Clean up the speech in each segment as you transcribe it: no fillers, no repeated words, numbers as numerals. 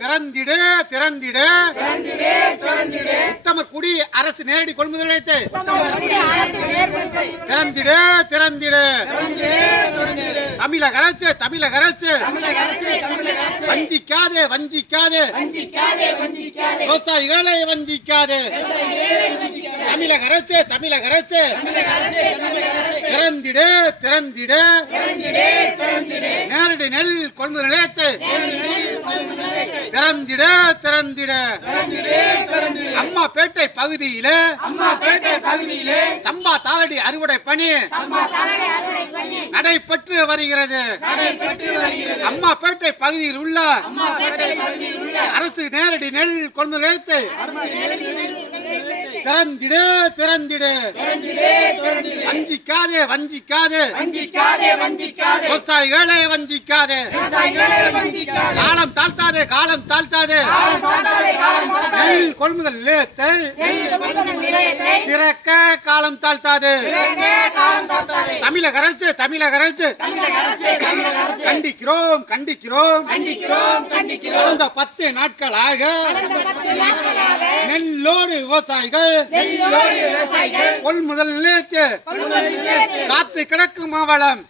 திறந்திடு திறந்திடு உத்தமர் குடி அரசு நேரடி கொள்முதல் நிலையத்தை திறந்திடு திறந்திடு தமிழக அரசு தமிழக அரசு வஞ்சிக்காதே வஞ்சிக்காதே விவசாயிகளை வஞ்சிக்காதே தமிழக அரசு தமிழக அரசு திறந்திடு திறந்திடு நேரடி நெல் கொள்முதல் நிலையத்தை திறந்திடு திறந்திடு அம்மாபேட்டை பகுதியிலே சம்பா தாளடி அறுவடை பணி நடைபெற்று வருகிறது. அம்மாபேட்டை பகுதியில் உள்ள அரசு நேரடி நெல் கொள்முதல் நிலையத்தை திறந்திடு திறந்திடு வஞ்சிக்காதே வஞ்சிக்காதே விவசாயிகளை வஞ்சிக்காதே காலம் தாழ்த்தாதே காலம் தாழ்த்தாதே நெல் கொள்முதல் நிலையத்தை திறக்க காலம் தாழ்த்தாது. தமிழக அரசு தமிழக அரசு கண்டிக்கிறோம் கண்டிக்கிறோம் கடந்த 10 நாட்களாக நெல்லோடு விவசாயிகள் கொள்முதல் நிலையத்தை காத்து கிடக்கும் அவலம்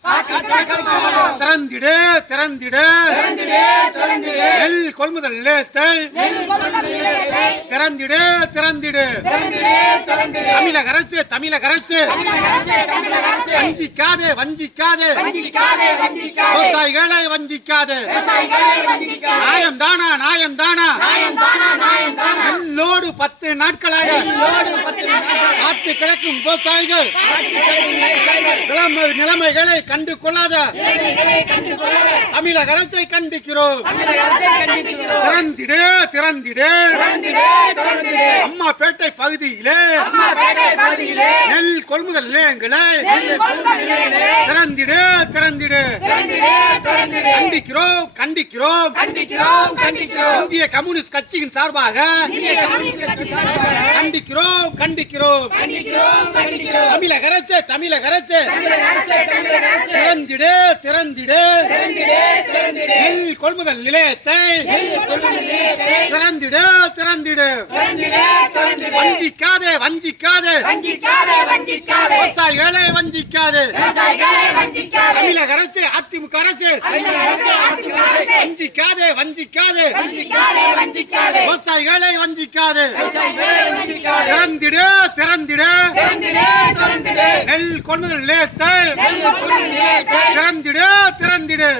திறந்திடு திறந்திடு நெல் கொள்முதல் நிலையத்தை திறந்திடு திறந்திடு தமிழக அரசு தமிழக அரசு வஞ்சிக்காதே வஞ்சிக்காதே விவசாயிகளை வஞ்சிக்காதே நியாயம் தானா நியாயம் தானா நெல்லோடு 10 நாட்களாக காத்து கிடக்கும் விவசாயிகள் நிலைமைகளை கண்டு கொள்ளாத தமிழக அரசை கண்டிக்கிறோம். திறந்திடு திறந்திடு அம்மாபேட்டை பகுதியிலே நெல் கொள்முதல் நிலையங்களை திறந்திடு திறந்திடு கண்டிக்கிறோம் கண்டிக்கிறோம் இந்திய கம்யூனிஸ்ட் கட்சியின் சார்பாக கண்டிக்கிறோம் கண்டிக்கிறோம் தமிழக அரசு தமிழக அரசு திறந்திடு திறந்திடு நெல் கொள்முதல் நிலையத்தை திறந்திடு திறந்திடு வஞ்சிக்காதே வஞ்சிக்காதே விவசாயிகளை வஞ்சிக்காதே தமிழக அரசு அதிமுக அரசு வஞ்சிக்காதே வஞ்சிக்காதே விவசாயிகளை வஞ்சிக்காதே திறந்திடு திறந்திடு நெல் கொள்முதல் நிலையத்தை திறந்திடு திறந்திடு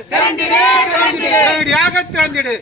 திறந்திடு